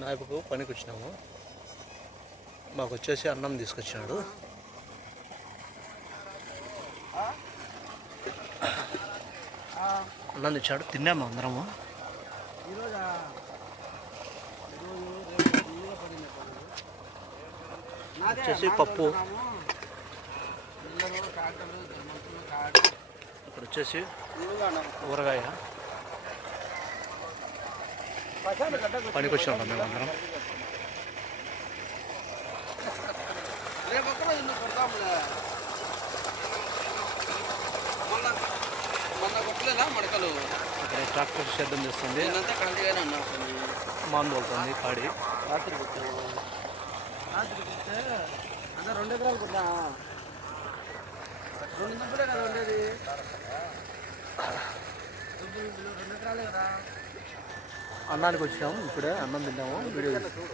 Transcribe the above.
నాయకు పనికి వచ్చినాము మాకు వచ్చేసి అన్నం తీసుకొచ్చినాడు. అన్నం తెచ్చాడు. తిన్నాము అందరము. వచ్చేసి పప్పు. ఇక్కడ వచ్చేసి ఊరగాయ. మొన్న మొన్న కొట్టలేదా మడకలు ఇక్కడ ట్రాక్టర్ సేద్యం చేస్తుంది. నేనంతా ఖాళీగానే పాడి రాత్రి రాత్రి అంటే రెండు ఎకరాలు కొట్టా రెండు దుబ్బులే కదా ఉండేది రెండు ఎకరాలే కదా అన్నానికి వచ్చాము ఇప్పుడే అన్నం తిన్నాము వీడియో తీసి-